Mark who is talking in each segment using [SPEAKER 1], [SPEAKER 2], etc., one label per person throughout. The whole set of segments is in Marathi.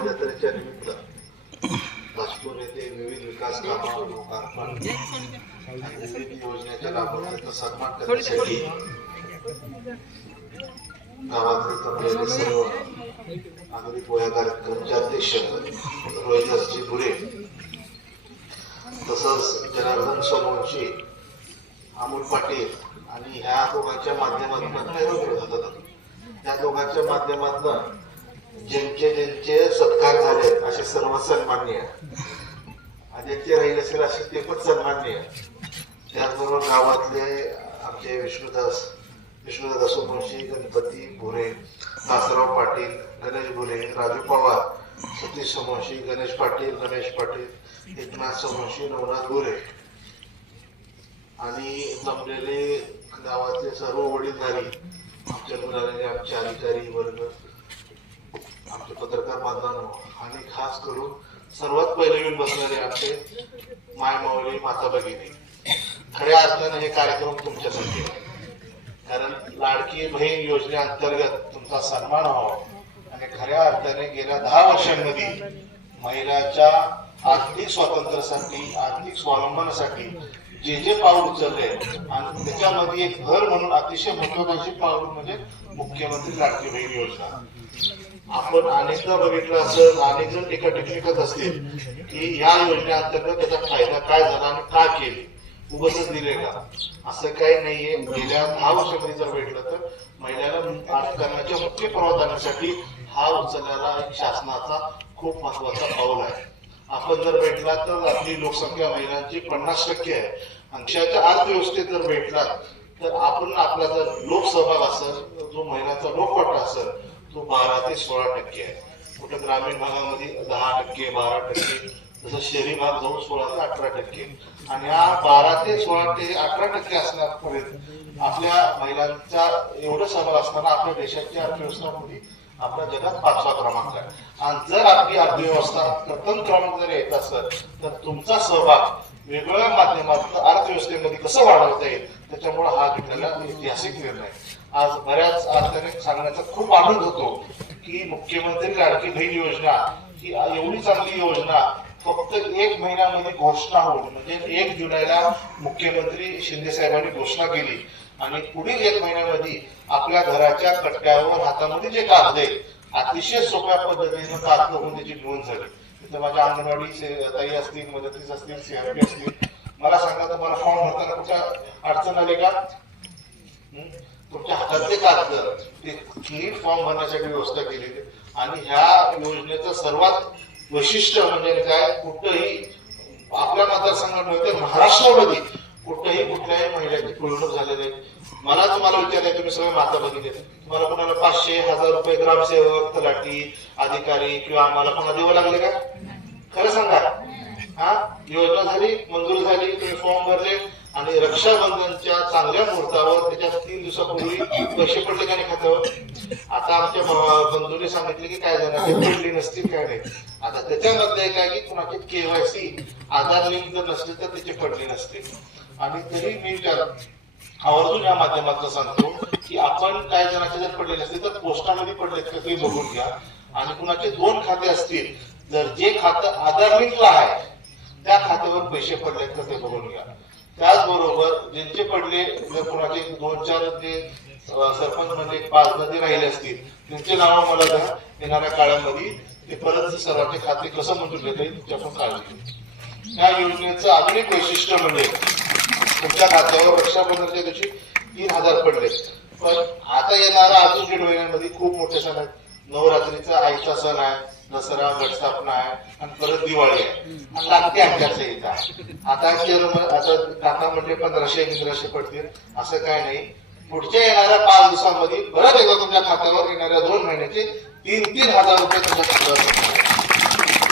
[SPEAKER 1] निमित्त येथे विविध विकास कामावर लोकार्पण. विविध योजनेच्या लाभार्थ्यांचा सन्मान करण्यासाठी गावातील जमलेले सर्व नागरिक व या रोहिदासजी तसंच जनार्दन सोमवंशी अमोल पाटील आणि ह्या दोघांच्या माध्यमातून त्या दोघांच्या माध्यमातून ज्यांचे ज्यांचे सत्कार झाले असे सर्व सन्मान्य. आणि ज्यांचे राहील असेल असे ते पण सन्मान्य. त्याचबरोबर गावातले आमचे विष्णुदास विष्णुदास सोमवंशी गणपती भुरे दासराव पाटील गणेश भुरे राजू पवार सतीश सोमवंशी गणेश पाटील गणेश पाटील एकनाथ सोमवंशी नवनाथ गोरे आणि जमलेले गावातले सर्व वडीलधारी आमच्या मुलाने आमचे अधिकारी वर्ग आमचे पत्रकार बांधवांनो आणि खास करून सर्वात पहिले येऊन बसणारे आमचे माय माऊली माता भगिनी. खऱ्या अर्थाने हे कार्यक्रम तुमच्यासाठी कारण लाडकी बहीण योजनेअंतर्गत तुमचा सन्मान व्हावा. आणि खऱ्या अर्थाने गेल्या दहा वर्षांमध्ये महिलाच्या आर्थिक स्वातंत्र्यासाठी आर्थिक स्वावलंबनासाठी जे जे पाऊल उचलले आणि त्याच्यामध्ये एक भर म्हणून अतिशय महत्वाची पाऊल म्हणजे मुख्यमंत्री लाडकी बहीण योजना. आपण अनेकदा बघितलं असं अनेक जण टीका टिप्पणी करत असतील की या योजनेअंतर्गत त्याचा फायदा काय झाला आणि का केले? उगच दिले का? असं काही नाहीये. गेल्या दहा वर्षामध्ये जर भेटलं तर महिलांना राजकारणाच्या मुख्य प्रवर्तनासाठी हा उचललेला शासनाचा खूप महत्त्वाचा पाऊल आहे. आपण जर भेटला तर आपली लोकसंख्या महिलांची पन्नास टक्के आहे. आणि अर्थव्यवस्थेत जर भेटला तर आपण आपला जर लोकसहभाग असेल जो महिलांचा लोकवाटा असेल तो बारा ते सोळा टक्के आहे. कुठं ग्रामीण भागामध्ये दहा टक्के बारा टक्के तसं शहरी भाग जाऊन सोळा ते अठरा टक्के. आणि हा बारा ते सोळा ते अठरा टक्के असण्यापर्यंत आपल्या महिलांचा एवढं सहभाग असताना आपल्या देशाच्या अर्थव्यवस्थामध्ये आपल्या जगात पाचवा क्रमांक आहे. आणि जर आपली अर्थव्यवस्था प्रथम क्रमांक जर येत असेल तर तुमचा सहभाग वेगवेगळ्या माध्यमातून अर्थव्यवस्थेमध्ये कसं वाढवता येईल त्याच्यामुळे हा घेतलेला ऐतिहासिक निर्णय आज बऱ्याच अर्थाने सांगण्याचा खूप आनंद होतो की मुख्यमंत्री लाडकी बहीण योजना ही एवढी चांगली योजना फक्त एक महिन्यामध्ये घोषणा होऊन म्हणजे एक जुलैला मुख्यमंत्री शिंदे साहेबांनी घोषणा केली. आणि पुढील एक महिन्यामध्ये आपल्या घराच्या कट्ट्यावर हातामध्ये जे कागद आहे अतिशय सोप्या पद्धतीने कागद होऊन त्याची नोंद झाली. तिथं माझ्या अंगणवाडी ताई असतील मदतीस असतील सीआरपी असतील. मला सांगा तर मला फॉर्म भरताना कुठं अडचण आली का? तुमच्या हातातले कागद ते क्लीन फॉर्म भरण्यासाठी व्यवस्था केलेली आहे. आणि ह्या योजनेचं सर्वात वैशिष्ट्य म्हणजे काय? कुठंही आपल्या मतदारसंघात नव्हे तर महाराष्ट्रामध्ये कुठंही कुठल्याही महिलेची पिळवणूक झालेली आहे मला तुम्हाला विचारायचं तुम्ही सगळे माता बघितले तुम्हाला कोणाला पाचशे हजार रुपये ग्रामसेवक तलाठी अधिकारी किंवा आम्हाला कोणा देऊ लागले का? खरं सांगा. हा? योजना झाली मंजूर झाली तुम्ही फॉर्म भरले. आणि रक्षाबंधनच्या चांगल्या मुहूर्तावर त्याच्या तीन दिवसापूर्वी पैसे पडले का नाही खात्यावर? आता आमच्या बंधूने सांगितले की काय झालं? पडली नसतील काय नाही? आता त्याच्यामध्ये काय की कुणाची केवायसी आधार लिंक जर नसले तर त्याचे पडले नसते. आणि तरी मी आवर्जून या माध्यमातून सांगतो की आपण काय जणांचे जर पडले नसते तर पोस्टामध्ये पडले का ते बघून घ्या. आणि कुणाचे दोन खाते असतील जर जे खातं आधार लिंकला आहे त्या खात्यावर पैसे पडलेत का ते बघून घ्या. त्याचबरोबर ज्यांचे पडले जर कोणाचे दोन चार ते सरपंच म्हणजे पाच नदी राहिले असतील त्यांचे नाव मला द्या. येणाऱ्या काळामध्ये ते परत सर्वांचे खाते कसं मंजूर घेता येईल त्याची आपण काळजी घेऊ. या योजनेचं अजून एक वैशिष्ट्य म्हणजे तुमच्या खात्यावर रक्षाबंधनच्या दिवशी तीन हजार पडले. पण आता येणारा अजून दीड महिन्यामध्ये खूप मोठे सण आहेत. नवरात्रीचा आईचा सण आहे. दसरा घटस्थापना आहे आणि परत दिवाळी आहे. आणि लागते आमच्याचं आता केलं आता काका म्हणजे पंधराशे पंधराशे पडतील. असं काय नाही. पुढच्या येणाऱ्या पाच दिवसांमध्ये परत एकदा तुमच्या खात्यावर येणाऱ्या दोन महिन्याचे तीन तीन हजार रुपये तुमच्या खात्यावर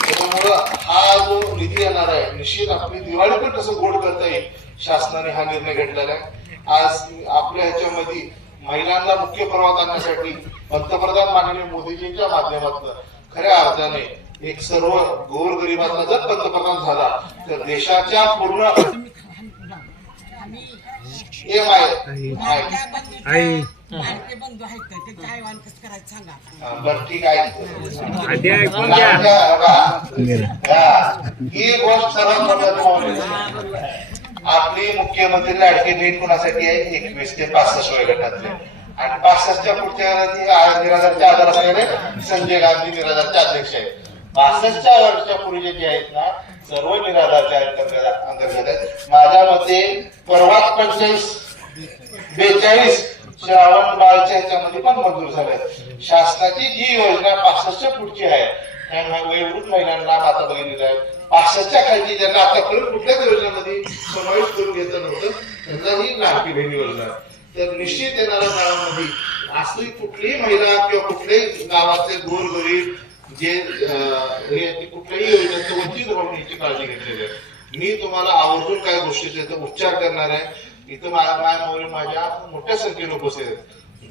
[SPEAKER 1] त्याच्यामुळं हा जो निधी येणार आहे निश्चित आपली दिवाळी पण कसं गोड करता येईल. शासनाने हा निर्णय घेतलेला आहे. आज आपल्या ह्याच्यामध्ये महिलांना मुख्य प्रवाह आणण्यासाठी पंतप्रधान माननीय मोदीजींच्या माध्यमातून खऱ्या अर्थाने एक सर्व गोरगरिबांना जर पंतप्रधान झाला तर देशाच्या पूर्ण. बरं ठीक आहे. हा. गोष्ट सर्वात महत्वाची आपली मुख्यमंत्री लाडकी बहीण कुणासाठी आहे? एकवीस ते पासष्ट वयोगटातले आणि पासष्टच्या पुढच्या निराधारच्या आधारासाठी संजय गांधी निराधारचे अध्यक्ष आहेत पासष्टच्या वर्षाच्या पूर्वीचे जे आहेत ना सर्व निराधारच्या अंतर्गत आहेत. माझ्या मते परवा पंचेचाळीस बेचाळीस श्रावण बाळच्या ह्याच्यामध्ये पण मंजूर झाल्या शासनाची जी योजना पासष्टच्या पुढची आहे त्यांना वयोवृद्ध महिलांना माता बहिणीला आहे. पासष्टच्या खालची ज्यांना आतापर्यंत कुठल्याच योजनेमध्ये समावेश करून घेतलं नव्हतं त्यांना ही लाडकी बहीण योजना आहे. तर निश्चित येणाऱ्या काळामध्ये असली कुठलीही महिला किंवा कुठल्याही गावातले गोरगरीब जे कुठल्याही योजनेचं वंचित राहून याची काळजी घेतलेली आहे. मी तुम्हाला आवर्जून काय गोष्टीचे इथं उच्चार करणार आहे. इथं मा- माझ्या मोठ्या संख्येने उपस्थित आहेत.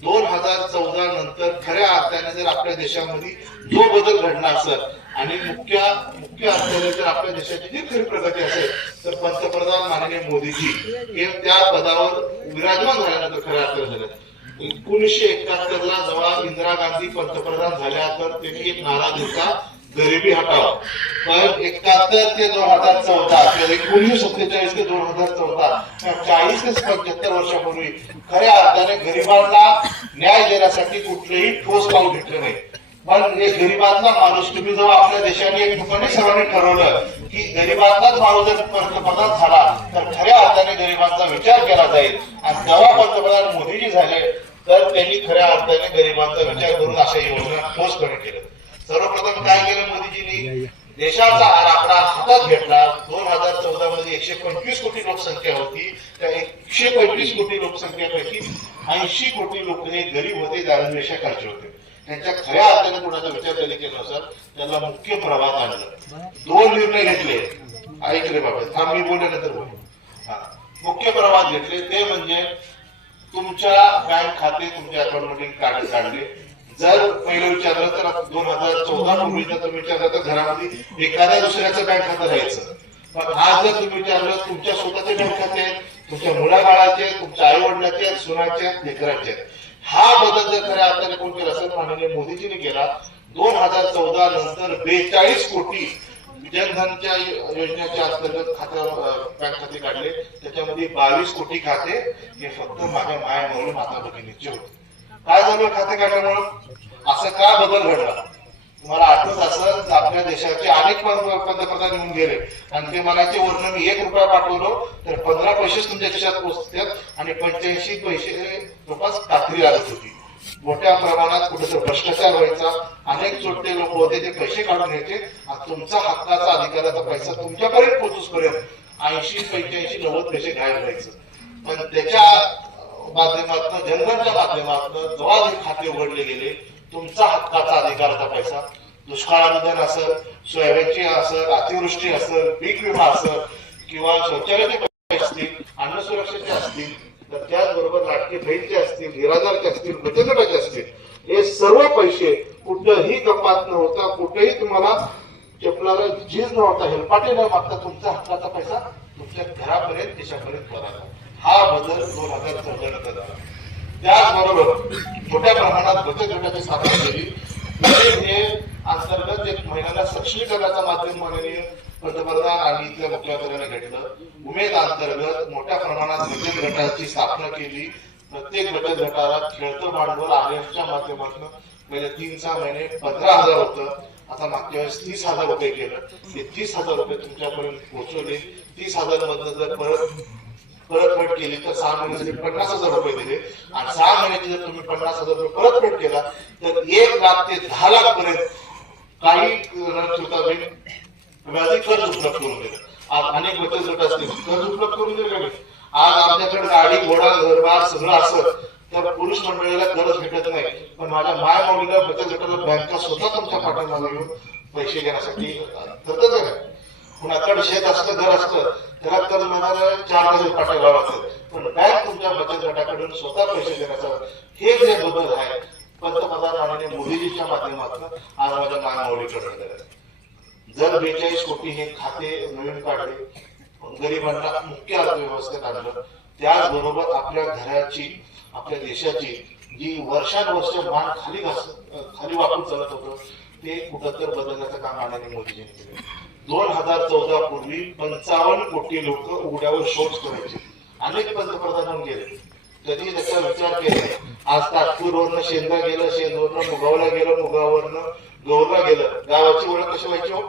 [SPEAKER 1] दोन हजार चौदा नंतर खऱ्या अर्थाने जर आपल्या देशामध्ये जो बदल घडला असेल आणि मुख्य मुख्य अर्थाने जर आपल्या देशाची जी खरी प्रगती असेल तर पंतप्रधान माननीय मोदीजी हे त्या पदावर विराजमान झाल्यानंतर खऱ्या अर्थाने झाले. एकोणीसशे एकाहत्तर ला जेव्हा इंदिरा गांधी पंतप्रधान झाल्या तर त्यांनी एक नारा दिला. गरिबी हटाव पण एकाहत्तर ते दोन हजार चौदा एकोणीस सत्तेचाळीस ते दोन हजार चौदा चाळीस ते पंच्याहत्तर वर्षापूर्वी खऱ्या अर्थाने गरिबांना न्याय देण्यासाठी कुठलेही ठोस पाऊल घेतलं नाही. पण एक गरिबातला माणूस तुम्ही जेव्हा आपल्या देशाने एक ठिकाणी सर्वांनी ठरवलं की गरिबांनाच माणूस जर पंतप्रधान झाला तर खऱ्या अर्थाने गरिबांचा विचार केला जाईल. आणि जेव्हा पंतप्रधान मोदीजी झाले तर त्यांनी खऱ्या अर्थाने गरिबांचा विचार करून अशा योजना ठोसपणे केलं सर्वप्रथम काय केलं मोदीजींनी? देशाचा आराखडा हातात घेतला. दोन हजार चौदा मध्ये एकशे पंचवीस कोटी लोकसंख्या होती. त्या एकशे पंचवीस कोटी लोकसंख्येपैकी ऐंशी कोटी लोक हे गरीब होते दारिद्र्यरेषा खालचे होते. त्यांच्या खऱ्या अर्थाने कुणाचा विचार कधी केला नसेल त्यांना मुख्य प्रवाहात आणलं. दोन निर्णय घेतले. ऐकले बाबा थांब मी बोलल्यानंतर बोल. हा. मुख्य प्रवाहात घेतले. ते म्हणजे तुमच्या बँक खाते तुमच्या अकाउंटमध्ये काढ काढले. जर पहिले विचारलं तर दोन हजार चौदा पूर्वीचं तर विचारलं तर घरामध्ये एखाद्या दुसऱ्याचं बँक खातं राहायचं. पण आज जर तुम्ही विचारलं तुमच्या स्वतःचे बँक खाते आहेत तुमच्या मुलाबाळाचे तुमच्या आई वडिलाचे आहेत सुनाचे आहेत लेकराचे आहेत. हा बदल जर खऱ्या अर्थाने कोण केला असेल माननीय मोदीजीने केला दोन हजार चौदा नंतर बेचाळीस कोटी जनधनच्या योजनेच्या अंतर्गत खात्या बँक खाते काढले. त्याच्यामध्ये बावीस कोटी खाते. हे फक्त माझ्या माया म्हणून माता भगिनीचे होते. काय झालं खाते काढल्यामुळं असं का बदल घडला? तुम्हाला आठवत असेल तर आपल्या देशाचे अनेक पंतप्रधान येऊन गेले. आणि ते मनाचे वर्णन मी एक रुपया पाठवलो तर पंधरा पैसेच तुमच्या खिशात पोहोचतात आणि पंच्याऐंशी पैसे जवळपास कात्री लागत होती. मोठ्या प्रमाणात कुठेतरी भ्रष्टाचार व्हायचा. अनेक चोट्टे लोक होते ते पैसे काढून घ्यायचे. आणि तुमचा हक्काचा अधिकाराचा पैसा तुमच्यापर्यंत पोहोचूस पर्यंत ऐंशी पंच्याऐंशी नव्वद पैसे घायल व्हायचं. पण त्याच्या माध्यमातून जनगणच्या माध्यमातून जेव्हा हे खाते उघडले गेले. तुमचा हक्काचा अधिकाराचा पैसा. दुष्काळ अनुदान असेल सोयाबीनची असेल अतिवृष्टी असेल पीक विमा असेल किंवा शौचालयाचे पैसे असतील अन्न सुरक्षेचे असतील तर त्याचबरोबर लाटके बहीणचे असतील निराधारचे असतील बचतगटाचे असतील हे सर्व पैसे कुठंही कपात न होता कुठेही तुम्हाला चपलाला झीज न होता हेलपाटे न मागता तुमचा हक्काचा पैसा तुमच्या घरापर्यंत देशापर्यंत पडाला हा बदल दोन हजार चौदा नंतर झाला त्याचबरोबर मोठ्या प्रमाणात बचत गटाची स्थापना केली. म्हणजे हे अंतर्गत एक महिलांना सक्षमीकरणाचं माध्यम माननीय पंतप्रधान आणि इथल्या मुख्यमंत्र्यांनी घेतलं. उमेद अंतर्गत मोठ्या प्रमाणात बचत गटाची स्थापना केली. प्रत्येक बचत गटाला खेळतं भांडवल आर च्या माध्यमातून गेले तीन सहा महिने पंधरा हजार होतं. आता मागच्या वेळेस तीस हजार रुपये केलं. ते तीस हजार रुपये तुमच्यापर्यंत पोहोचवले. तीस हजार मधनं जर परत परतफेड केली तर सहा महिन्यासाठी पन्नास हजार रुपये दिले. आणि सहा महिन्याचे जर तुम्ही पन्नास हजार रुपये परतफेड केला तर एक लाख ते दहा लाख पर्यंत काही न व्याजी कर्ज उपलब्ध करून दिलं आज अनेक बचत गट असतील कर्ज उपलब्ध करून दिले का आज आमच्याकडे गाडी घोडा घरबार सगळं असं तर पुरुष मंडळीला गरज भेटत नाही. पण माझ्या माय माऊलीला बचत गटाला बँका स्वतः तुमच्या पाठीमागे येऊन पैसे घेण्यासाठी करतच आहे. कुणाकडे शेत असतं घर असतं त्याला कर्ज चार हजार पाठवायला लागतं पण बँक तुमच्या बचत गटाकडून स्वतः पैसे देण्याचा हे जे बदल आहे पंतप्रधान माननीय मोदीजीच्या माध्यमातून आज माझ्या मानवडीकडे जर बेचाळीस कोटी हे खाते नवीन काढले गरिबांना मुख्य अर्थव्यवस्थेत आणलं त्याचबरोबर आपल्या घराची आपल्या देशाची जी वर्षानुवर्ष मान खाली घास खाली वापरून चालत होतं ते कुठंतर बदलण्याचं काम माननीय मोदीजींनी केलं दोन हजार चौदा पूर्वी पंचावन्न कोटी लोक उघड्यावर शोध करायचे. अनेक पंतप्रधान होऊन गेले. कधी त्याचा विचार केला आज तात्पूरवरनं शेंदा गेलं शेंदवरनं मुगावला गेलं मुगावरनं गौरला गेलं. गावाची ओळख कशी व्हायची हो?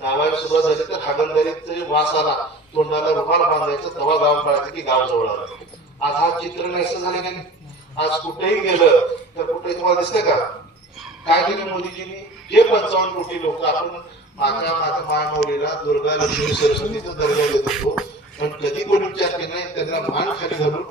[SPEAKER 1] गावाला सुरुवात झाली तर हागणदारीत वास आला. तोंडाला रुमाल बांधायचं तेव्हा गाव कळायचं की गाव जवळ आलं. आज हा चित्र नाहीसं झालं का आज कुठेही गेलं तर कुठेही तुम्हाला दिसतंय का? काय केलं मोदीजींनी? जे पंचावन्न कोटी लोक आपण माता माता महामौलीला दुर्गा लक्ष्मी सरस्वतीचा दर्जा देत होतो. पण कधी कोणी विचार केला त्यांना मान खाली घालून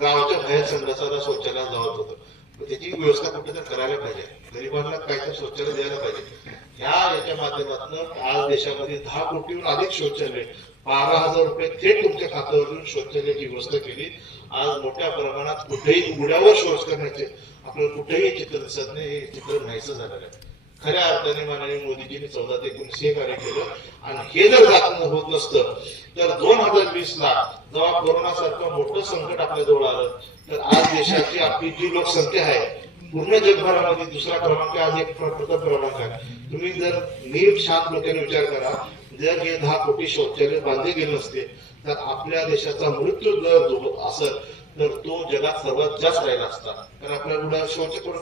[SPEAKER 1] गावाच्या बाहेर संघाचा शौचालयात जावत होतं. त्याची व्यवस्था कुठेतरी करायला पाहिजे. गरिबांना काहीतरी शौचालय द्यायला पाहिजे. ह्या याच्या माध्यमातून आज देशामध्ये दहा कोटीहून अधिक शौचालय बारा हजार रुपये थेट तुमच्या खात्यावरून शौचालयाची व्यवस्था केली. आज मोठ्या प्रमाणात कुठेही उघड्यावर शौच करण्याचे आपलं कुठेही चित्र दिसत नाही हे चित्र नाहीसं झालेलं आहे. खऱ्या अर्थाने माननीय मोदीजींनी चौदा ते एकोणीसशे कार्य केलं. आणि हे जर जाणं होत नसतं तर दोन हजार वीस ला जेव्हा कोरोना सारखं मोठं संकट आपल्या जवळ आलं तर आज देशाची आपली जी लोकसंख्या आहे पूर्ण जगभरामध्ये दुसरा क्रमांक आज एक प्रथम क्रमांक आहे. तुम्ही जर नीट शांत डोक्याने विचार करा जर हे दहा कोटी शौचालय बांधले गेले नसते तर आपल्या देशाचा मृत्यू दर जो असत तर तो जगात सर्वात जास्त राहिला असता. कारण आपल्या शौच कोण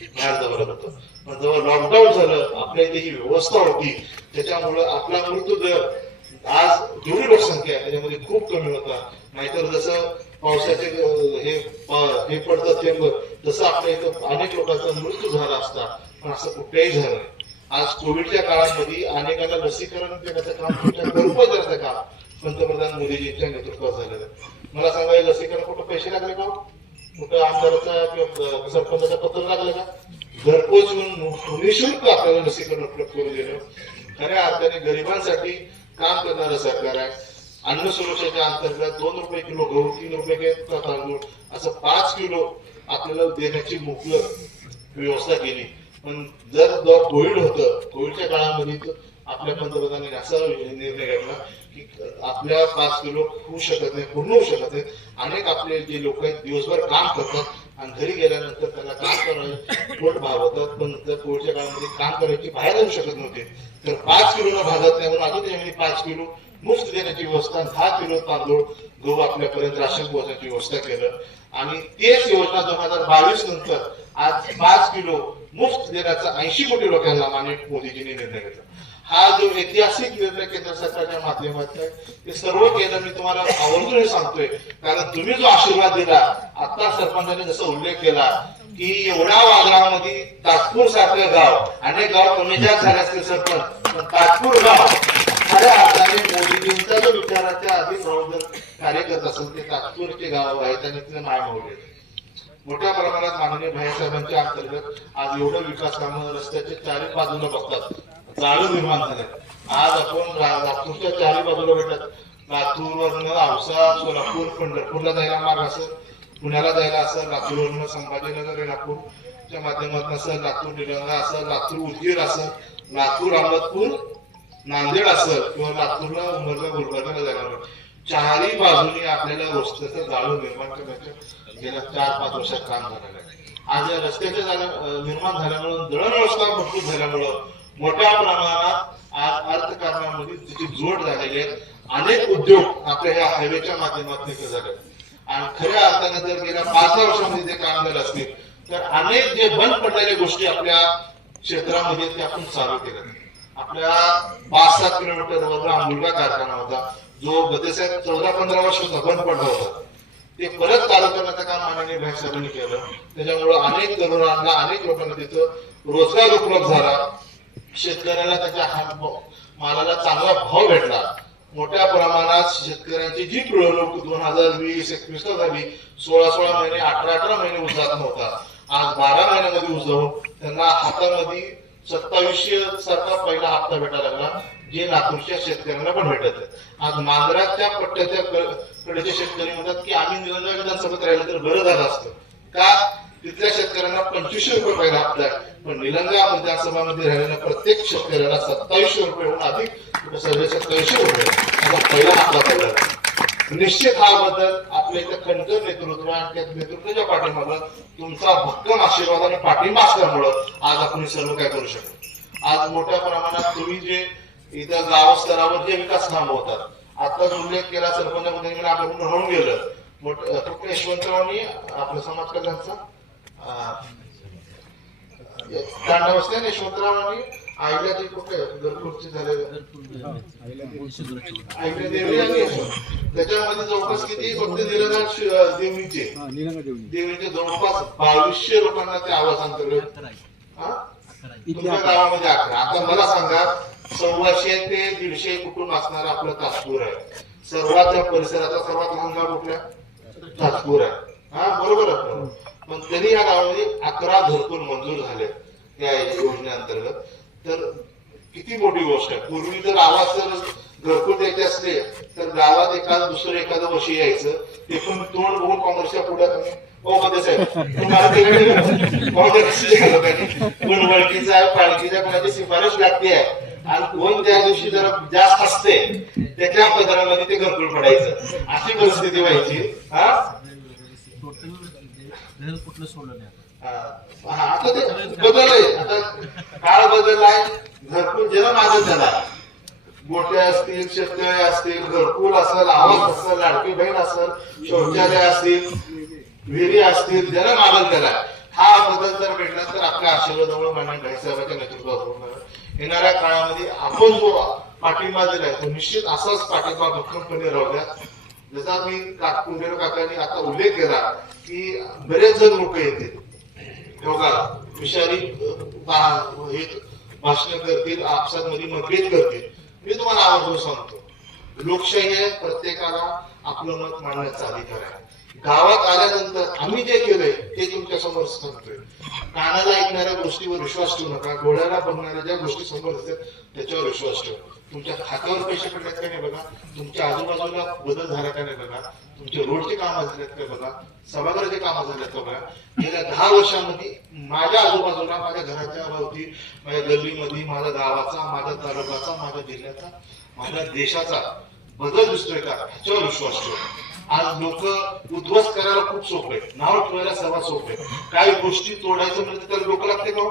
[SPEAKER 1] बाहेर जावं लागतं पण जेव्हा लॉकडाऊन झालं आपल्या इथे ही व्यवस्था होती त्याच्यामुळं आपला मृत्यू दर आज जेवढी लोकसंख्या आहे त्याच्यामध्ये खूप कमी होता. नाहीतर जसं पावसाचे हे हे पडतं थेंब तसं आपल्या इथं अनेक लोकांचा मृत्यू झाला असता पण असं कुठल्याही झालं नाही. आज कोविडच्या काळामध्ये अनेकांना लसीकरण करण्याचं काम घरपोच देण्याचं काम पंतप्रधान मोदीजींच्या नेतृत्वात झालेलं. मला सांगा लसीकरण कुठं पैसे लागले का हो? कुठं आमदाराचा किंवा सरपंचाचं पत्र लागलं का? घरपोच म्हणून निशुल्क आपल्याला लसीकरण उपलब्ध करून देणं खऱ्या अर्थाने गरिबांसाठी काम करणारं सरकार आहे. अन्न सुरक्षेच्या अंतर्गत दोन रुपये किलो गहू तीन रुपये तांदूळ असं पाच किलो आपल्याला देण्याची मुबलक व्यवस्था केली. पण जर कोविड होतं कोविडच्या काळामध्ये आपल्या पंतप्रधानांनी असा निर्णय घेतला की आपल्या पाच किलो होऊ शकत नाही पूर्ण होऊ शकत नाही. अनेक आपले जे लोक आहेत दिवसभर काम करतात आणि घरी गेल्यानंतर त्यांना काम करायला पोट भागवतात पण नंतर कोविडच्या काळामध्ये काम करायची बाहेर जाऊ शकत नव्हते. तर पाच किलो भागत नाही म्हणून अजून त्यांनी पाच किलो मुफ्त देण्याची व्यवस्था दहा किलो तांदूळ गहू आपल्यापर्यंत राशन पोहोचण्याची व्यवस्था केलं. आणि तेच योजना दोन हजार बावीस नंतर आज पाच किलो मुफ्त देण्याचा ऐंशी कोटी लोकांना माननीय मोदीजींनी निर्णय घेतला. हा जो ऐतिहासिक निर्णय केंद्र सरकारच्या माध्यमातून ते सर्व केंद्र मी तुम्हाला आवर्जून हे सांगतोय. कारण तुम्ही जो आशीर्वाद दिला आता सरपंचाने जसा उल्लेख केला की एवढ्या वादळामध्ये ताजपूर सारखं गाव अनेक गाव कमी जास्त झाले असतील सरपंच पण ताजपूर गाव खऱ्या अर्थाने मोदीजींचा जो विचाराच्या आधी प्रबोधन कार्य करत असेल ते ताजपूरचे गाव आहेत आणि तिथे माय मावले मोठ्या प्रमाणात माननीय भाईसाहेबांच्या अंतर्गत आज एवढं विकास कामं रस्त्याचे चारही बाजूला बघतात. जाळं निर्माण झाले आज आपण लातूरच्या चारही बाजूला भेटत. लातूरवरनं औसा सोलापूर पंढरपूरला जायला मार्ग असेल पुण्याला जायला असेल लातूरवरनं संभाजीनगर रेणापूरच्या माध्यमातून असेल लातूर निलंगा असेल लातूर उदगीर असेल लातूर अहमदपूर नांदेड असेल किंवा लातूरला उमरगा गुलबर्गाला जायला चारही बाजूनी आपल्याला रस्त्याचं जाळू निर्माण करण्याचं गेल्या चार पाच वर्षात काम झालेलं आहे. आज या रस्त्याच्या निर्माण झाल्यामुळं दळण व्यवस्था मजबूत झाल्यामुळं मोठ्या प्रमाणात आज अर्थकारणामध्ये तिची जोड झालेली आहे. अनेक उद्योग आपल्या ह्या हायवेच्या माध्यमातून इथे झाले. आणि खऱ्या अर्थाने जर गेल्या पाच सहा वर्षामध्ये ते काम झालं असतील तर अनेक जे बंद पडलेल्या गोष्टी आपल्या क्षेत्रामध्ये ते आपण चालू केल्या. आपल्या पाच सात किलोमीटर वर मुलगा कारखाना होता जो गतसाहेब चौदा पंधरा वर्ष बंद पडला होता. ते परत चालू करण्याचं काम माननीय भाई साहेबांनी केलं. त्याच्यामुळं अनेक तरुणांना अनेक लोकांना तिथं रोजगार उपलब्ध झाला. शेतकऱ्याला त्याच्या हा- मालाला चांगला भाव भेटला. मोठ्या प्रमाणात शेतकऱ्यांची जी पिळवणूक दोन हजार वीस एकवीस ला झाली सोळा सोळा महिने अठरा अठरा महिने उजात नव्हता. आज बारा महिन्यामध्ये उजव त्यांना हातामध्ये सत्तावीसशे सारखा पहिला हप्ता भेटायला लागला जे लातूरच्या शेतकऱ्यांना पण भेटत. आहे. आज मांजराच्या पट्ट्याच्या कडेचे शेतकरी म्हणतात की आम्ही निलंगा विधानसभेत राहिलं तर बरं झालं असतं. का? तिथल्या शेतकऱ्यांना पंचवीसशे रुपये पहिला हप्ता आहे. पण निलंगा विधानसभामध्ये राहिलेल्या प्रत्येक शेतकऱ्याला सत्तावीसशे रुपये अधिक सर्व सत्तावीसशे रुपये. असा पहिला हप्ता पडला. निश्चित हा बदल आपल्या इथं कणकर नेतृत्व आणि त्या नेतृत्वाच्या पाठीमागं तुमचा भक्कम आशीर्वाद आणि पाठिंबा असल्यामुळं आज आपण हे सर्व काय करू शकतो आज मोठ्या प्रमाणात तुम्ही जे इथं गावस्तरावर जे विकास कामं होतात आता उल्लेख केला सरपंच मध्ये आपण राहून गेलं. मोठ फक्त यशवंतरावांनी आपलं समाज कल्याणचा. अं, दांडा बसल्या यशवंतरावांनी आईला ते कुठे? घरकुलची झालेलं आईला देवी आणि. त्याच्यामध्ये जवळपास किती? फक्त अं, देवीचे. देवीचे. जवळपास बावीसशे लोकांना ते आवाज अंतर्गत हा? तुमच्या गावामध्ये अकरा. आता मला सांगा सव्वाशे ते दीडशे कुटुंब असणार आपलं ताजपूर आहे? सर्वात या परिसराचा सर्वात लहान गाव कुठल्या ताजपूर आहे. हा बरोबर आहे. आपलं. मग तरी या गावामध्ये अकरा घरकुल मंजूर झाले या योजनेअंतर्गत. तर किती मोठी गोष्ट आहे. पूर्वी जर आवाज जर घरकुल द्यायचे असले तर गावात एखादं दुसरं एखादं वर्षी यायचं ते पण तोंड बघून काँग्रेसच्या पुढे वळखीचा आहे कोणाची शिफारस लागते आहे. आणि कोण त्या दिवशी जरा जास्त असते त्याच्या पदरामध्ये ते घरकुल पडायचं. अशी परिस्थिती व्हायची. हा? हा, आता ते बदललंय आता काळ बदललाय घरकुल जेव्हा माझं झाला मोठे असतील शेतकरी असतील घरकुल असेल आवाज असेल लाडकी बहीण असेल शौचालय असतील विहिरी असतील ज्याला मागल त्याला हा बदल जर भेटला तर आपल्या आशीर्वादामुळे मान्य साहेबांच्या नेतृत्वात येणाऱ्या काळामध्ये आपण जो पाठिंबा दिलाय तो निश्चित असाच पाठिंबा भक्कमपणे राहू द्या. जसा मी का- काकांनी आता उल्लेख केला की बरेच जण लोक येतील योगा विषारी भाषण करतील आपसांमध्ये मतभेद करतील. मी तुम्हाला आवर्जून सांगतो लोकशाही आहे प्रत्येकाला आपलं मत मांडण्याचा अधिकार आहे. गावात आल्यानंतर आम्ही जे केलंय ते तुमच्यासमोर सांगतोय. कानाला ऐकणाऱ्या गोष्टीवर विश्वास ठेवू नका. डोळ्याला बघणाऱ्या ज्या गोष्टी समोर असतात त्याच्यावर विश्वास ठेवा. तुमच्या खात्यावर पैसे पडलेत का नाही बघा? तुमच्या आजूबाजूला बदल झाला का नाही बघा? तुमचे रोडचे काम झालेत का बघा? सभागृहाचे काम झालेत का बघा? गेल्या दहा वर्षामध्ये माझ्या आजूबाजूला माझ्या घराच्या भोवती माझ्या गल्लीमध्ये माझ्या गावाचा माझ्या तालुक्याचा माझ्या जिल्ह्याचा माझ्या देशाचा बदल दिसतोय का? ह्याच्यावर विश्वास ठेवा. आज लोक उद्ध्वस्त करायला खूप सोपं आहे. नाव ठेवायला सर्वात सोपं आहे. काही गोष्टी तोडायचं म्हणजे त्याला लोक लागते का हो?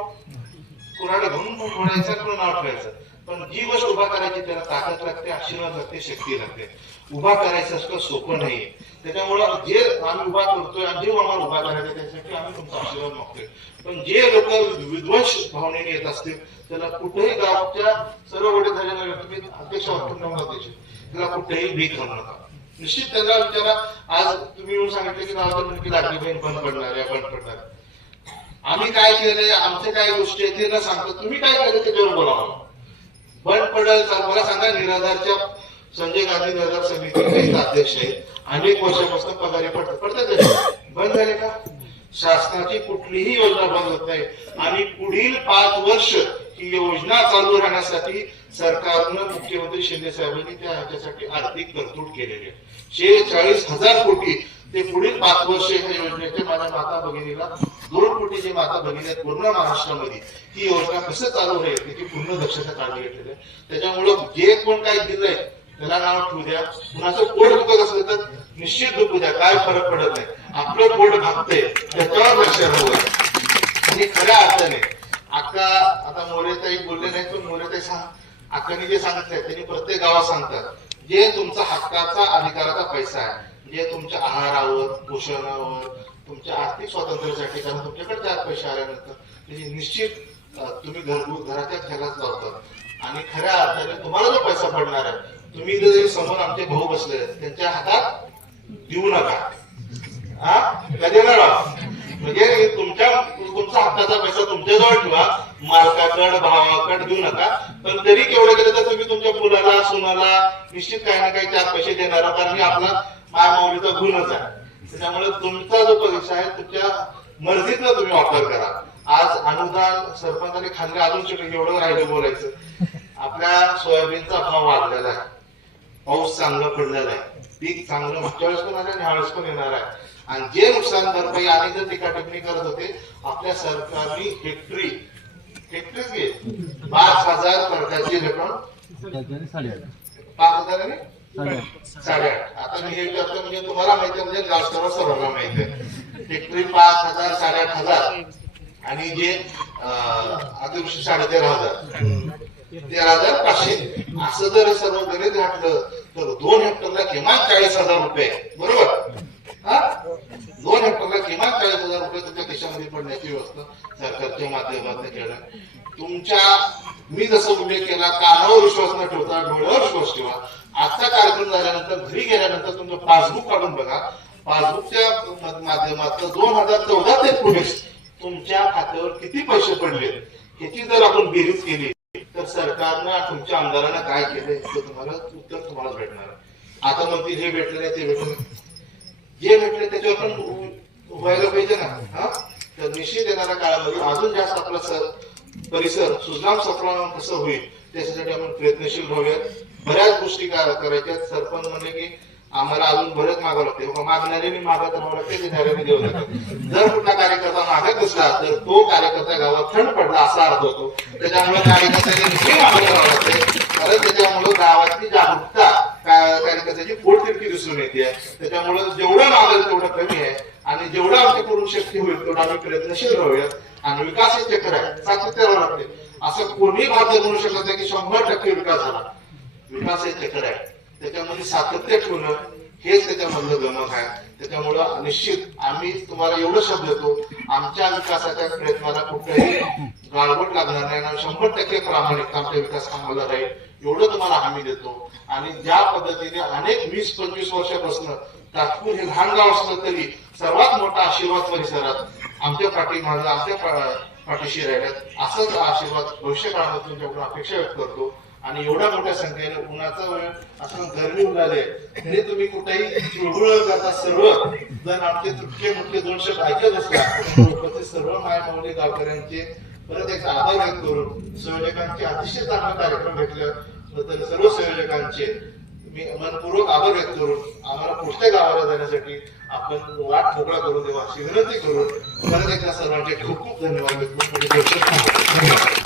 [SPEAKER 1] कोणाला घेऊन म्हणायचं किंवा नाव ठेवायचं. पण जी गोष्ट उभा करायची त्याला ताकद लागते आशीर्वाद लागते शक्ती लागते. उभा करायचं असतं सोपं नाहीये. त्याच्यामुळं जे आम्ही उभा करतोय जे आम्हाला उभा करायचं त्यासाठी आम्ही तुमचा आशीर्वाद मागतोय. पण जे लोक विध्वंस भावनेने येत असतील त्याला कुठेही गावच्या सर्व वडील झालेल्या व्यक्ती अध्यक्ष वाटून नव्हता त्याला कुठेही भीक घालू नका. निश्चित त्यांना विचारा आज तुम्ही येऊन सांगितलं की गावात मुलगी लागली बहीण बंद पडणार आहे बंद पडणार आम्ही काय केलंय आमचे काय गोष्टी आहेत ते न सांगतो तुम्ही काय केलं त्याच्यावर बोला मला. बंद पडेल तर मला सांगा निराधारच्या संजय गांधी निराधार समितीचे अध्यक्ष आहेत. अनेक वर्षापासून पगारी पडतात पडतात बंद झाले का? शासनाची कुठलीही योजना बंद होत नाही. आणि पुढील पाच वर्ष ही योजना चालू राहण्यासाठी सरकारनं मुख्यमंत्री शिंदे साहेबांनी त्या ह्याच्यासाठी आर्थिक तरतूद केलेली आहे. शेहेचाळीस हजार कोटी ते पुढील पाच वर्ष ह्या योजनेचे माझ्या माता भगिनीला दोन कोटी जे माता भगिनी आहेत पूर्ण महाराष्ट्रामध्ये ही योजना कसं चालू राहील त्याची पूर्ण दक्षता काढली घेतलेली आहे. त्याच्यामुळं जे कोण काय दिलंय त्याला नाव ठेवू द्या. कुणाचं पोट दुखत असलं तर निश्चित दुखू द्या काय फरक पडत नाही. आपलं पोट भागतंय त्याच्यावर लक्ष राहू आणि खऱ्या अर्थाने अक्का आता मोरेताई बोलले नाही पण मोरेताई सांग अक्काने जे सांगितलंय त्यांनी प्रत्येक गावात सांगतात. जे तुमचा हक्काचा अधिकाराचा पैसा आहे जे तुमच्या आहारावर पोषणावर तुमच्या आर्थिक स्वातंत्र्यासाठी कारण तुमच्याकडे त्यात पैसे आल्यानंतर त्याची निश्चित तुम्ही घरगुत घराच्या खेळात लावतात. आणि खऱ्या अर्थाने तुम्हाला जो पैसा पडणार आहे तुम्ही जर जरी समोर आमचे भाऊ बसले त्यांच्या हातात देऊ नका. हा? कधी ना म्हणजे तुमच्या तुमचा हक्काचा पैसा तुमच्याजवळ ठेवा. मालकाकड भावाकड देऊ नका. पण तरी केवढं केलं तर तुम्ही तुमच्या मुलाला सुनाला निश्चित काही ना काही चार पैसे देणार कारण आपला आपला मायमाऊलीचा गुणच आहे. त्याच्यामुळे तुमचा जो पैसा आहे तुमच्या मर्जीतनं तुम्ही वापर करा. आज अनुदान सरपंचाने खाल्ले अजून शिकले एवढं राहिलं बोलायचं. आपल्या सोयाबीनचा भाव वाढलेला आहे. पाऊस चांगला पडलेला आहे. पीक चांगलं मागच्या वेळेस पण आलं आणि ह्यावेळेस पण येणार आहे. आणि जे नुकसान भरपाई आणि जर टीका टिप्पणी करत होते आपल्या सरकारने हेक्टरी हेक्टरीच घे पाच हजार फरकाची रक्कम. पाच हजार साडेआठ. आता मी हे करतो म्हणजे तुम्हाला माहिती म्हणजे गावस्करांना सर्वांना माहिती आहे. हेक्टरी पाच हजार साडेआठ हजार. आणि जे आदिवशी साडे साडेतेरा हजार. तेरा हजार पाचशे. असं जर सर्व गणित घातलं तर दोन हेक्टरला किमान चाळीस हजार रुपये. बरोबर? दोन हेक्टरला किमान चाळीस हजार रुपये तुमच्या देशामध्ये पडण्याची व्यवस्था सरकारच्या माध्यमातून केलं तुमच्या मी जसं उल्लेख केला कानावर विश्वास न ठेवता डोळ्यावर विश्वास ठेवा. आजचा कार्यक्रम झाल्यानंतर घरी गेल्यानंतर तुमचं पासबुक काढून बघा. पासबुकच्या माध्यमातून दोन हजार चौदा ते पुढे तुमच्या खात्यावर किती पैसे पडले? याची जर आपण बेरीज केली तर सरकारनं तुमच्या आमदारांना काय केलंय ते तुम्हाला उत्तर तुम्हाला भेटणार. आता म्हणते जे भेटले ते भेटले जे भेटले त्याच्यावर पण व्हायला पाहिजे ना. हा? तर निश्चित येणाऱ्या काळामध्ये अजून जास्त आपला सर परिसर सुजलाम सफलाम कसं होईल त्याच्यासाठी आपण प्रयत्नशील राहूयात. बऱ्याच गोष्टी का- करायच्या सरपंच म्हणले की आम्हाला अजून बरेच मागावं लागते. मागणारे मी मागत राहावं लागते देणाऱ्यांनी देऊ लागते. जर कुठला कार्यकर्ता मागत असला तर तो कार्यकर्ता गावात थंड पडला असा अर्थ होतो. त्याच्यामुळे कार्यकर्त्यांनी नेहमी मागत राहावं लागते. कारण त्याच्यामुळे गावातली जागरूकता का- कार्यकर्त्याची पोटतिडकी दिसून येते. त्याच्यामुळे जेवढं मागेल तेवढं कमी आहे. आणि जेवढं आमच्याकडून शक्य होईल तेवढं आम्ही प्रयत्नशील राहूयात. आणि विकास हे चक्र आहे. सातत्य लागते असं कोणी भाग म्हणू शकत नाही की शंभर टक्के विकास झाला. विकास हे चक्र आहे. त्याच्यामध्ये सातत्य ठेवणं हेच त्याच्यामधलं गमक आहे. त्याच्यामुळं निश्चित आम्ही तुम्हाला एवढं शब्द देतो आमच्या विकासाच्या प्रयत्नाला कुठल्याही गाळवट लागणार नाही आणि शंभर टक्के प्रामाणिकता आमच्या विकास कामाला राहील एवढं तुम्हाला हमी देतो. आणि ज्या पद्धतीने अनेक वीस पंचवीस वर्षापासून तात्पूर हे लहान गाव असलं तरी सर्वात मोठा आशीर्वाद परिसरात आमच्या पाठीमागं आमच्या पाठीशी राहिल्यात. असाच आशीर्वाद भविष्य काळात तुमच्याकडून अपेक्षा व्यक्त करतो. आणि एवढ्या मोठ्या संख्येने उन्हाचा वेळ असं गरमी उडाले हे तुम्ही कुठेही चुळबुळ करता सर्व जर आमचे तुटके मुटके दोन शब्द ऐकत असला सर्व उपस्थित सर्व गावकऱ्यांचे परत एक आभार व्यक्त करून संयोजकांचे अतिशय चांगला कार्यक्रम घेतल्याबद्दल सर्व संयोजकांचे मी मनपूर्वक आभार व्यक्त करून आम्हाला पुढच्या गावाला जाण्यासाठी आपण वाट मोकळा करून देवा अशी विनंती करून परत एकदा सर्वांचे खूप खूप धन्यवाद.